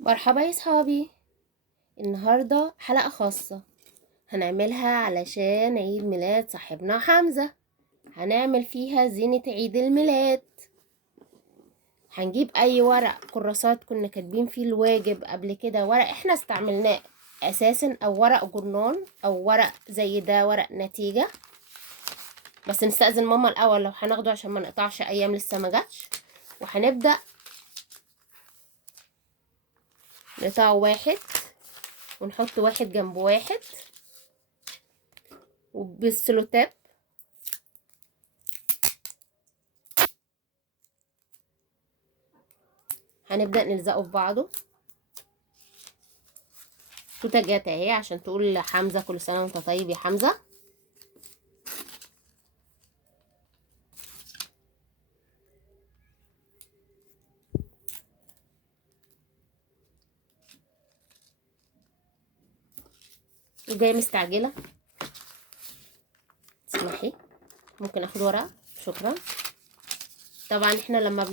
مرحبا يا صحابي. النهاردة حلقة خاصة هنعملها علشان عيد ميلاد صاحبنا حمزة. هنعمل فيها زينة عيد الميلاد. هنجيب اي ورق كراسات كنا كاتبين فيه الواجب قبل كده، ورق احنا استعملناه اساسا، او ورق جورنال، او ورق زي ده ورق نتيجة. بس نستأذن ماما الاول لو هناخده عشان ما نقطعش ايام لسه ما جاتش. وهنبدأ نقطع واحد ونحط واحد جنب واحد وبالسلوتاب هنبدأ نلزقه في بعضه. توتة جات اهي عشان تقول لحمزة كل سنة وانت طيب يا حمزة. وجاية مستعجلة، تسمحي ممكن اخد ورقة؟ شكرا. طبعا احنا لما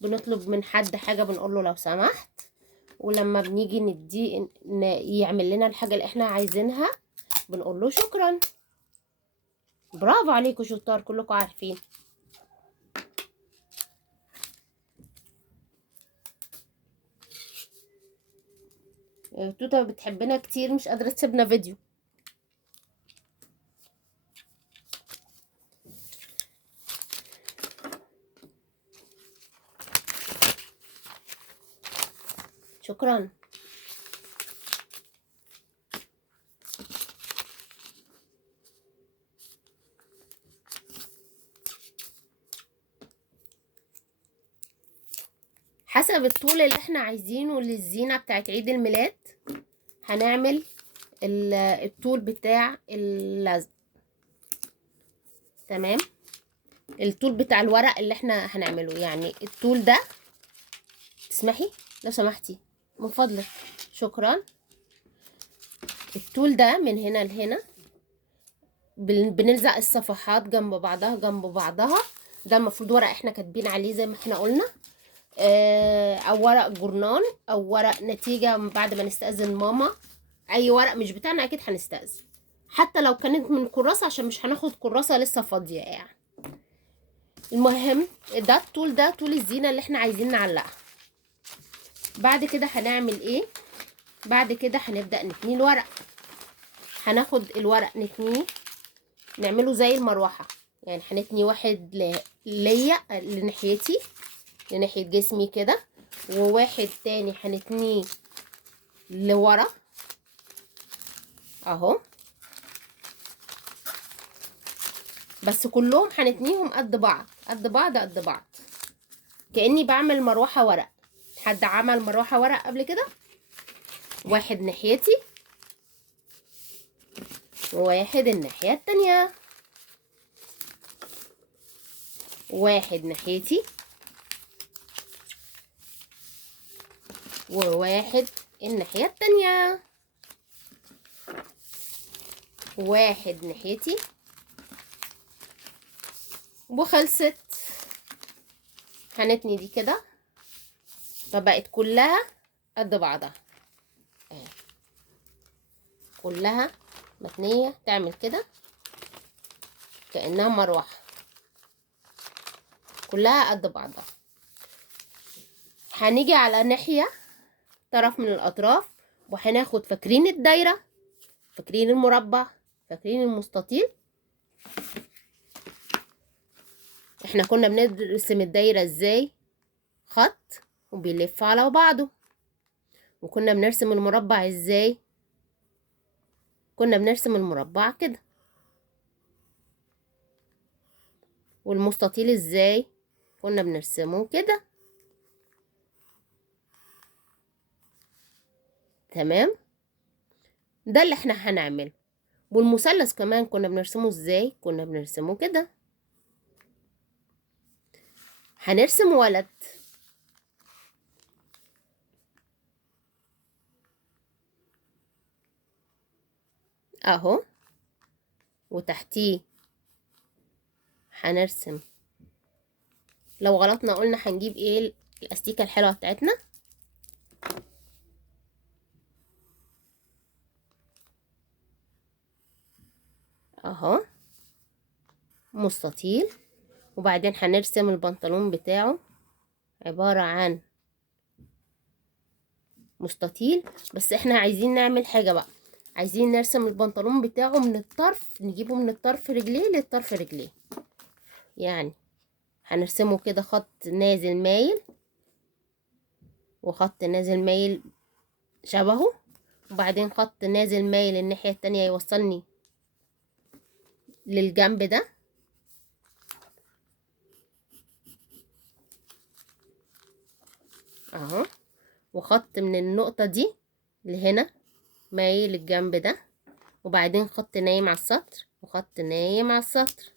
بنطلب من حد حاجة بنقول له لو سمحت، ولما بنيجي يعمل لنا الحاجة اللي احنا عايزينها بنقول له شكرا. برافو عليكم شطار، كلكم عارفين. توتة بتحبنا كتير، مش قادرة تسيبنا فيديو. شكرا. حسب الطول اللي احنا عايزينه للزينة بتاعت عيد الميلاد هنعمل الطول بتاع اللزق. تمام، الطول بتاع الورق اللي احنا هنعمله، يعني الطول ده. تسمحي لو سمحتي من فضلك، شكرا. الطول ده من هنا لهنا بنلزق الصفحات جنب بعضها جنب بعضها. ده المفروض ورق احنا كاتبين عليه زي ما احنا قلنا، او ورق جورنال او ورق نتيجة بعد ما نستأذن ماما. اي ورق مش بتاعنا اكيد هنستأذن، حتى لو كانت من كراسة عشان مش هناخد كراسة لسه فاضية يعني. المهم ده الطول، ده طول الزينة اللي احنا عايزين نعلقها. بعد كده هنعمل ايه؟ بعد كده هنبدأ نتني الورق. هناخد الورق نتنيه، نعمله زي المروحة، يعني هنتني واحد ليا لناحيتي، لناحية جسمي كده، وواحد تاني هنتنيه لورا اهو. بس كلهم هنتنيهم قد بعض قد بعض قد بعض، كأني بعمل مروحة ورق. حد عمل مروحة ورق قبل كده؟ واحد ناحيتي وواحد الناحية التانية، واحد ناحيتي وواحد الناحية التانية، واحد ناحيتي وخلصت. هنتني دي كده فبقت كلها قد بعضها اهي، كلها متنية تعمل كده كأنها مروحة، كلها قد بعضها. هنيجي على ناحية طرف من الأطراف وهناخد، فاكرين الدايرة، فاكرين المربع، فاكرين المستطيل؟ احنا كنا بنرسم الدايرة ازاي؟ خط وبيلف على بعضه. وكنا بنرسم المربع ازاي؟ كنا بنرسم المربع كده. والمستطيل ازاي؟ كنا بنرسمه كده. تمام، ده اللي احنا هنعمله. والمثلث كمان كنا بنرسمه ازاي؟ كنا بنرسمه كده. هنرسم ولد اهو، وتحتيه هنرسم. لو غلطنا قلنا هنجيب ايه؟ الاستيكه الحلوه بتاعتنا اهو مستطيل. وبعدين هنرسم البنطلون بتاعه عبارة عن مستطيل. بس احنا عايزين نعمل حاجة بقى، عايزين نرسم البنطلون بتاعه من الطرف، نجيبه من الطرف رجليه للطرف رجليه. يعني هنرسمه كده خط نازل مايل وخط نازل مايل شبهه، وبعدين خط نازل مايل الناحية التانية يوصلني للجنب ده اهو، وخط من النقطة دي لهنا مايل الجنب ده، وبعدين خط نايم على السطر وخط نايم على السطر.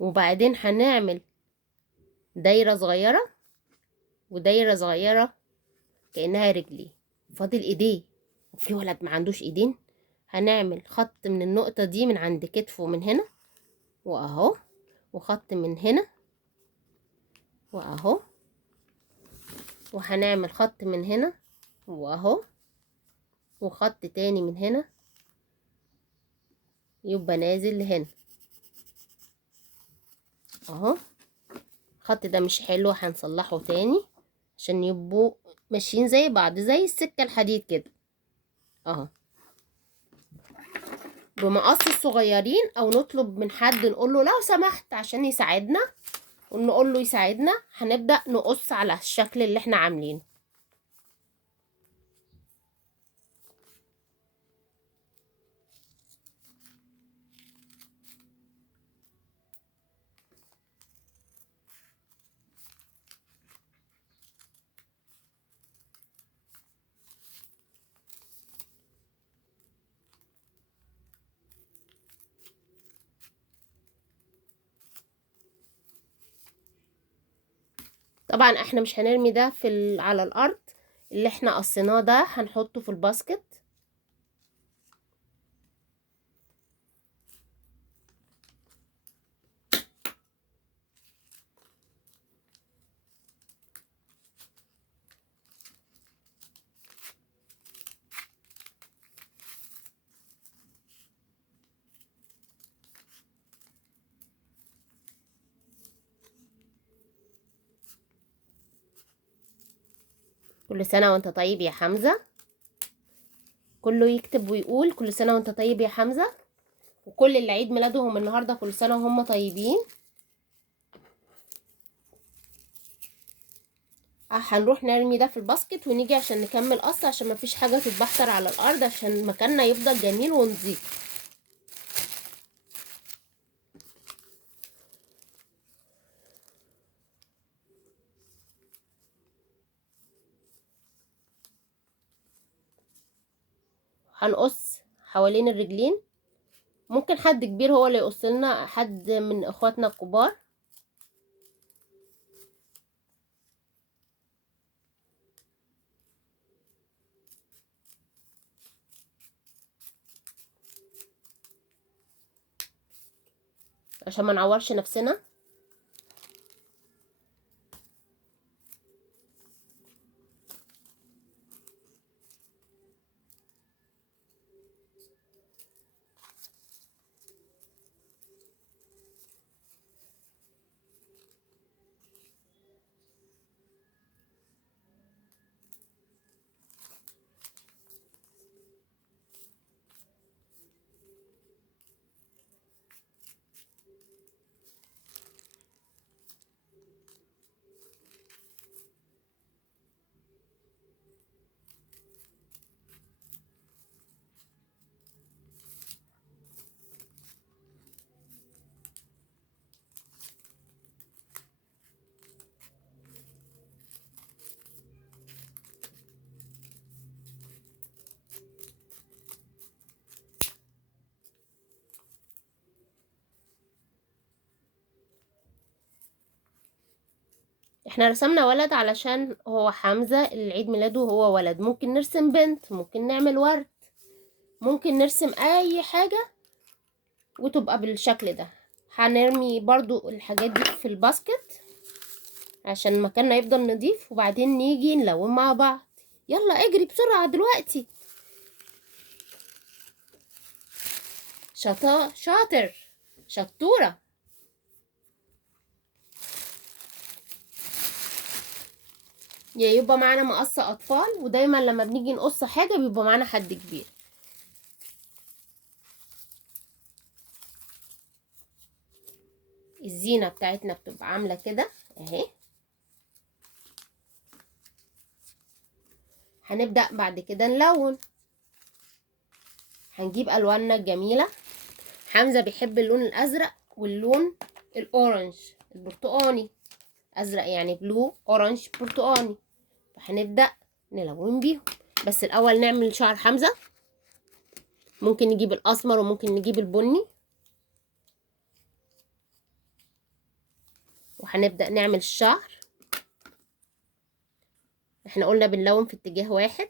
وبعدين هنعمل دايرة صغيرة ودايرة صغيرة كأنها رجليه. فاضل ايديه، وفي ولد ما عندوش ايدين. هنعمل خط من النقطة دي من عند كتفه من هنا واهو، وخط من هنا واهو، وهنعمل خط من هنا واهو، وخط تاني من هنا يبقى نازل لهنا اهو. الخط ده مش حلو، هنصلحه تاني عشان يبقوا ماشيين زي بعض زي السكة الحديد كده اهو، بمقص الصغيرين، او نطلب من حد نقول له لو سمحت عشان يساعدنا، ونقول له يساعدنا. هنبدأ نقص على الشكل اللي احنا عاملينه. طبعا احنا مش هنرمي ده على الارض، اللي احنا قصيناه ده هنحطه في الباسكت. كل سنة وانت طيب يا حمزة. كله يكتب ويقول كل سنة وانت طيب يا حمزة. وكل اللي عيد ميلادهم النهاردة كل سنة وهم طيبين. هنروح نرمي ده في الباسكت ونيجي عشان نكمل قص، عشان مفيش حاجة تتبختر على الارض، عشان مكاننا يفضل جميل ونظيف. هنقص حوالين الرجلين. ممكن حد كبير هو اللي يقص لنا، حد من اخواتنا الكبار. عشان ما نعورش نفسنا. احنا رسمنا ولد علشان هو حمزة اللي عيد ميلاده هو ولد. ممكن نرسم بنت، ممكن نعمل ورد، ممكن نرسم اي حاجة وتبقى بالشكل ده. هنرمي برضو الحاجات دي في الباسكت عشان مكاننا يفضل نضيف، وبعدين نيجي نلون مع بعض. يلا اجري بسرعة دلوقتي. شاطر، شطورة. يبقى معانا مقص اطفال، ودايما لما بنيجي نقص حاجة بيبقى معانا حد كبير. الزينة بتاعتنا بتبقى عاملة كده اهي. هنبدأ بعد كده نلون. هنجيب الواننا الجميلة. حمزة بيحب اللون الازرق واللون الاورنج البرتقاني. ازرق يعني بلو، اورنج برتقاني. فهنبدأ نلون بيهم. بس الاول نعمل شعر حمزة. ممكن نجيب الاسمر وممكن نجيب البني. وهنبدأ نعمل الشعر. احنا قلنا بنلون في اتجاه واحد.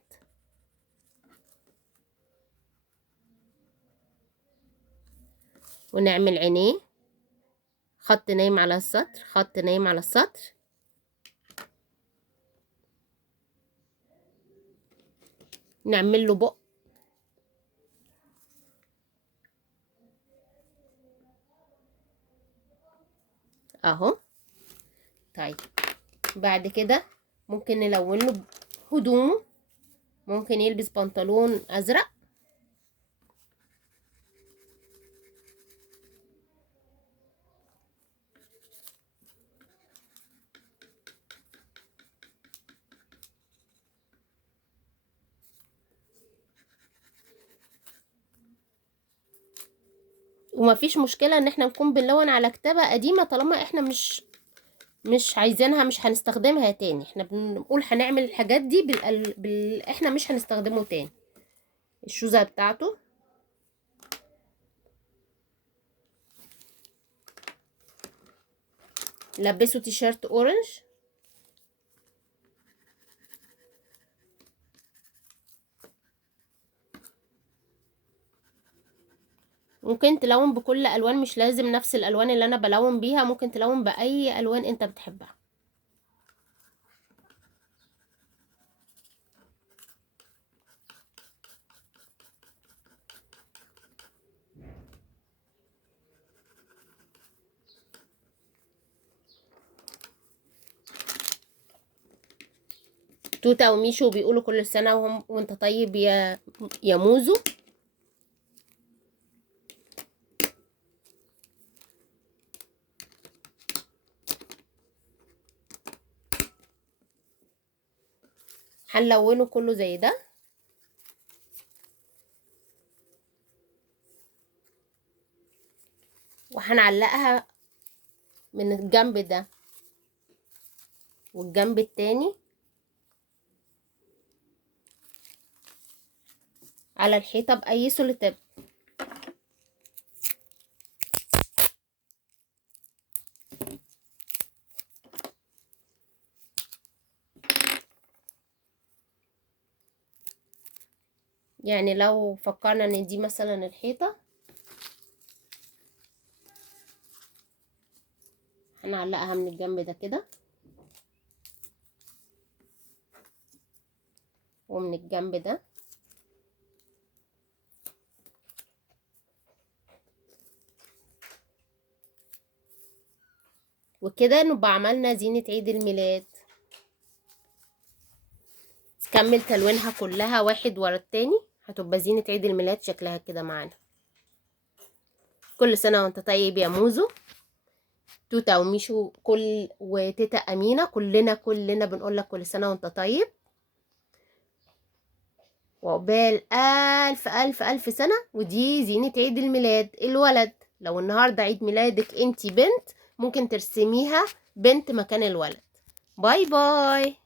ونعمل عينيه، خط نايم على السطر، خط نايم على السطر. نعمل له بق اهو. طيب بعد كده ممكن نلون له هدومه. ممكن يلبس بنطلون ازرق. ومفيش مشكلة ان احنا نكون بنلون على كتابة قديمة، طالما احنا مش عايزينها، مش هنستخدمها تاني. احنا بنقول هنعمل الحاجات دي احنا مش هنستخدمه تاني. الشوزة بتاعته لبسه تيشيرت اورنج. ممكن تلون بكل الوان، مش لازم نفس الالوان اللي انا بلون بيها. ممكن تلون باي الوان انت بتحبها. توتا وميشو بيقولوا كل سنة وانت طيب يا موزو. هنلونه كله زي ده. وهنعلقها من الجنب ده والجنب التاني على الحيطة بأي سوليتيب. يعني لو فكرنا ان دي مثلا الحيطة، هنعلقها من الجنب ده كده ومن الجنب ده. وكده نبقى عملنا زينة عيد الميلاد. تكمل تلوينها كلها واحد ورا التاني، هتبقى زينة عيد الميلاد شكلها كده معانا. كل سنة وانت طيب يا موزو. توتا وميشو وتيتا أمينة، كلنا بنقول لك كل سنة وانت طيب، وعقبال ألف ألف ألف سنة. ودي زينة عيد الميلاد الولد. لو النهاردة عيد ميلادك انتي بنت، ممكن ترسميها بنت مكان الولد. باي باي.